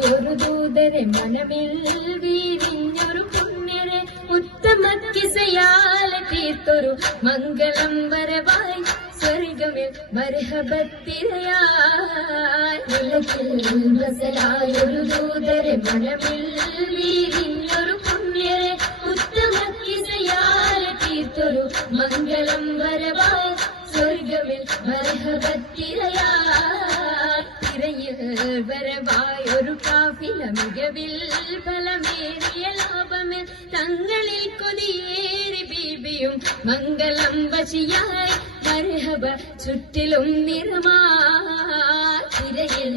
വരവായൊരു ദൂതരെ മനമിൽ വീരിഞ്ഞൊരു പുണ്യരെ ഉത്തമക്കിസയാലെ തീർത്തൊരു മംഗളം വരവായി സ്വർഗമിൽ മർഹബത്തിരയായി വസലായൊരു ദൂതരെ മനമിൽ വീരിഞ്ഞൊരു പുണ്യരെ ഉത്തമക്കിസയാലെ തീർത്തൊരു മംഗളം വരവായി സ്വർഗമിൽ മർഹബത്തിരയായി തിരയിൽ വരവായൊരു കാഫില മികവിൽ ഫലമേറിയ ലാഭമിൽ തങ്ങളിൽ കൊതിയേറി ബീബിയും മംഗളം വശിയായി മർഹബ ചുറ്റിലും നിറമായി തിരയിൽ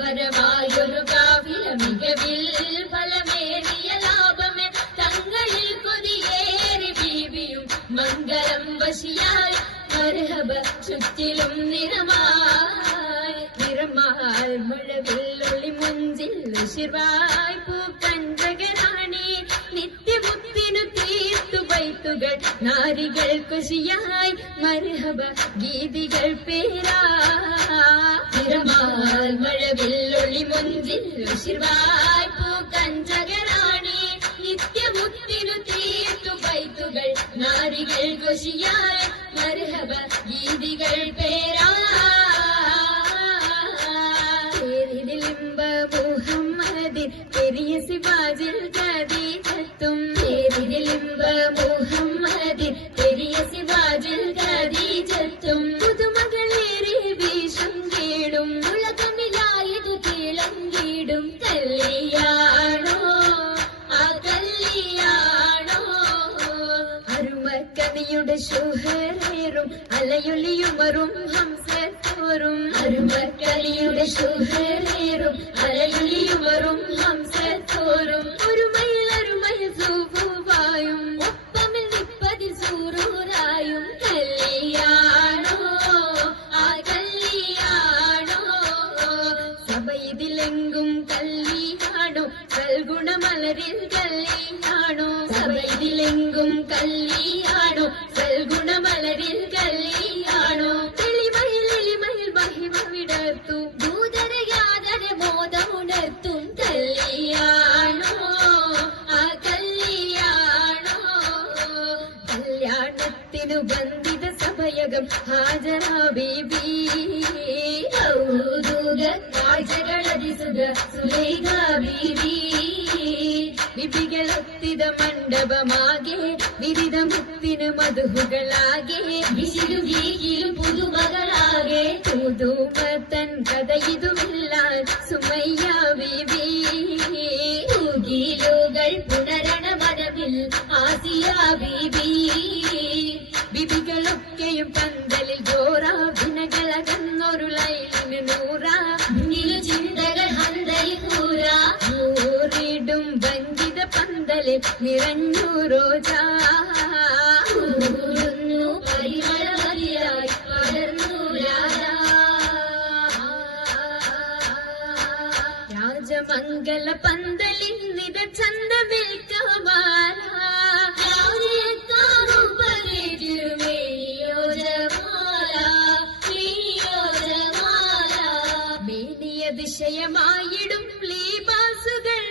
വരവായൊരു കാഫില മികവിൽ ഫലമേറിയ ലാഭമിൽ തങ്ങളിൽ കൊതിയേറി ബീബിയും മംഗളം വശിയായി മർഹബ ചുറ്റിലും നിറമായി നിറമാൽ മുഴവില്ലൊളി മുഞ്ചിൽ ശിർവായ് പൂക്കഞ്ചകരാണി നിത്യമുത്തിനു തീർത്തു ബൈത്തുകൾ നാരികൾ ഖുശിയായി മർഹബ ഗീതികൾ പേരാ നിറമാൽ മുഴവില്ലൊളി മുഞ്ചിൽ ശിർവായ് പൂക്കഞ്ചകരാണി നിത്യമുത്തിനു തീർത്തു ബൈത്തുകൾ നാരികൾ ഖുശിയായി മർഹബ ഗീതികൾ പേരാ മുഹമ്മദിൻ പെരിയ സിവാജിൽ ഖദീജത്തും പേരിലിംബ മുഹമ്മദിൻ പെരിയ സിവാജിൽ ഖദീജത്തും പുതുമകളേറെ വീശും കേടും ഉലകമിലായതു തിളങ്ങിടും കല്യാണോ ആ കല്യാണോ അരുമക്കനിയുടെ ശുഹറേറും അലയൊലിയുമറും ഹംസത്തോറും അരുമക്കനിയുടെ ശുഹറേറും അലയൊലിയുമറും ഹംസത്തോറും ഒരുമയിൽ സൂഫുവായും ഒപ്പമിൽ നിപ്പതിൽ സൂറൂറായും കല്യാണോ ആ കല്യാണോ സഭയിതിലെങ്കും കല്യാണോ സൽഗുണമലരിൽ കല്യാണോ സഭയിതിലെങ്കും കല്യാണോ സൽഗുണമലരിൽ കല്യാണോ എളിമയിൽ മഹിമ വിടർത്തു ദൂതരയാതര മോദമുണർത്തും കല്യാണോ ആ കല്യാണോ കല്യാണത്തിനു ബന്ധിത സഭയകം ഹാജരാ ബീബി കാഴ്ചകളതിസുഖ സുലൈഖ ബീബി വിപികളൊത്തിത മണ്ഡപമാകെ വിവിധ മുത്തിനു മധുഹുകളാകെ വിശിരുഗീകിലും പുതുമകളാകെ പുതുമത്തൻ കഥയിതുമില്ല സുമയ്യ ബീബി തൂകിലുകൾ പുണരണ മനമിൽ ആസിയ ബീബി ബിബികളൊക്കെയും പന്തലിൽ ഗോറ ഭിനകളകന്നൊരു ലൈലിന് നൂറ മുന്നിലു ചിന്തകൾ ഹന്തലിൽ കൂറ നൂറിടും വഞ്ചിത പന്തലിൽ നിറഞ്ഞു റോജാ പരിമളമതിയായി പടർന്നു രാജമംഗല പന്തലിൽ നിത ചന്തമേൽക്കമാല ദിശയമായിടും ലീബാസുകൾ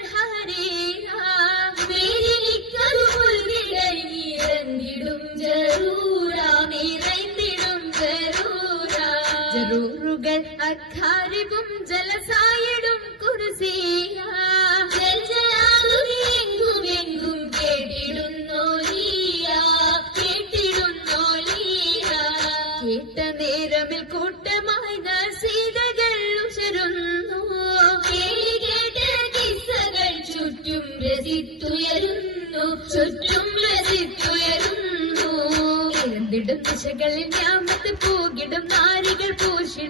ഹരേറിടും ജറൂറുകൾ അഖാരിബും ജലസായിടും കുർസിയെങ്കും കേട്ട നേരമിൽ കൂട്ടമായി സീതകൾ ഉശരുന്നു ചുറ്റും രസിത്തുയരുന്നു ദിശകളിൽ ഞാമത്ത് പൂകിടും നാരികൾ പൂശിടും